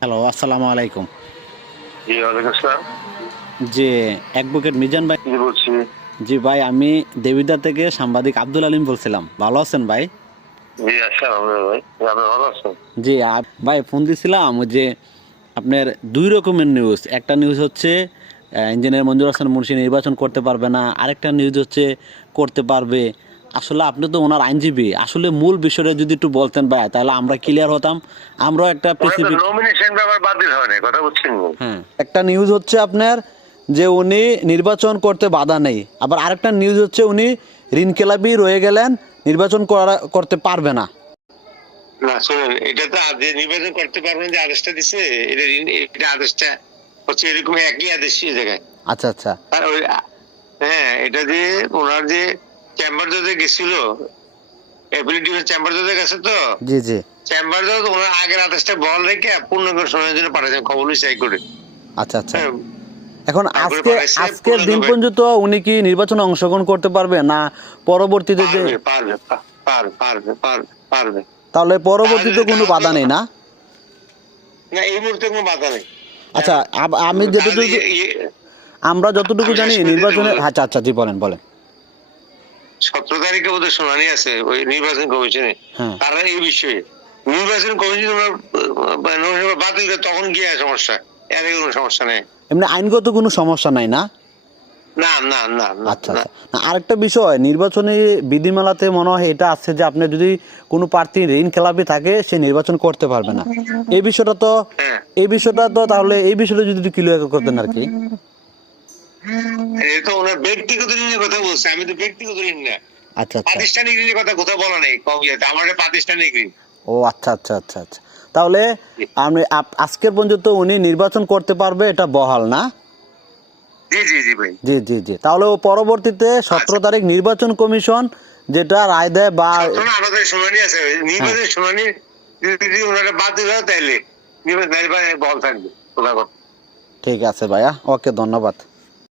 Hello, আসসালামু আলাইকুম। জি, ওয়ালাইকুম আসসালাম। জি, অ্যাডভোকেট মিজান ভাই। জি, বলছি। জি ভাই, আমি দেবিদ্বার থেকে সাংবাদিক আব্দুল আলিম বলছিলাম। ভালো আছেন ভাই? জি, আসসালাম ভাই। আপনি ভালো আছেন? জি ভাই, ফোন দিছিলাম ওই যে আপনার দুই রকমের নিউজ। একটা নিউজ হচ্ছে ইঞ্জিনিয়ার মঞ্জুর হাসান মুন্সি নির্বাচন করতে পারবে না, আরেকটা নিউজ হচ্ছে করতে পারবে। আসলে আপনি তো ওনার আইনজীবী, আসলে মূল বিষয়টা যদি একটু বলতেন ভাই, তাহলে আমরা ক্লিয়ার হতাম। আমরাও একটা ওনার তো স্পেসিফিক। নমিনেশন ব্যাপার বাতিল হয় না, কথা বুঝছেন? হ্যাঁ, একটা নিউজ হচ্ছে আপনার যে উনি নির্বাচন করতে বাধা নেই, আবার আরেকটা নিউজ হচ্ছে উনি ঋণখেলাপি রয়ে গেলেন, নির্বাচন করতে পারবে না। না শুনেন, এটা তো যে নির্বাচন করতে পারবেন যে আদেশটা দিছে, এটা আদেশটা হচ্ছে এরকম একই আদেশ এই জায়গায়। আচ্ছা আচ্ছা। আর ওই হ্যাঁ, এটা যে ওনার যে চেম্বার জজে গেছিল, অ্যাপিলেটিভ চেম্বার জজে গেছে তো। জি জি। চেম্বার জজ ওনার আগের আদেশটা বল রেখে পূর্ণ করে শোনার জন্য পাঠাচ্ছেন, খবর চাই করে। আচ্ছা আচ্ছা। হ্যাঁ, এখন তারপরে আজকে পাঠাইছে আজকের দিন পর্যন্ত উনি কি নির্বাচনে অংশগ্রহণ করতে পারবে না পরবর্তীতে যে? পারবে পারবে পারবে পারবে পারবে পারবে। তাহলে পরবর্তীতে কোনো বাধা নেই না? না, এই মুহূর্তে কোনো বাধা নেই। আচ্ছা, আমি যতটুকু আমরা যতটুকু জানি নির্বাচনে। আচ্ছা আচ্ছা, জি বলেন বলেন। 17 তারিখে ওদের শুনানি আছে ওই নির্বাচন কমিশনে। হ্যাঁ, তারা এই বিষয়ে নির্বাচন কমিশন বাতিল করে তখন গিয়ে সমস্যা, এর কোনো সমস্যা নেই। এমনি আইনগত কোনো সমস্যা নাই না? না না না না আচ্ছা আচ্ছা। আরেকটা বিষয়, নির্বাচনী বিধিমালাতে মনে হয় এটা আছে যে আপনি যদি কোনো প্রার্থী ঋণ খেলাপি থাকে সে নির্বাচন করতে পারবে না। এই বিষয়টা তো হ্যাঁ, তাহলে এই বিষয়টা যদি একটু ক্লিয়ার করতেন আর কি। এটা তো ওনার ব্যক্তিগত ঋণের কথা বলছে, আমি তো ব্যক্তিগত ঋণ না, আচ্ছা আচ্ছা। প্রাতিষ্ঠানিক ঋণের কথা কোথাও বলা নেই। আমার প্রাতিষ্ঠানিক ঋণ। ও আচ্ছা আচ্ছা আচ্ছা আচ্ছা। তাহলে আমি আজকের পর্যন্ত উনি নির্বাচন করতে পারবে, এটা বহাল না? জি জি জি ভাই। জি জি জি। তাহলে ও পরবর্তীতে 17 তারিখ নির্বাচন কমিশন যেটা রায় দেয় বা। আমাদের শুনানি আছে, নির্বাচনের শুনানি যদি ওনারা বাতিল হয় তাইলে নির্বাচন বল থাকবে। ঠিক আছে ভাইয়া, ওকে, ধন্যবাদ।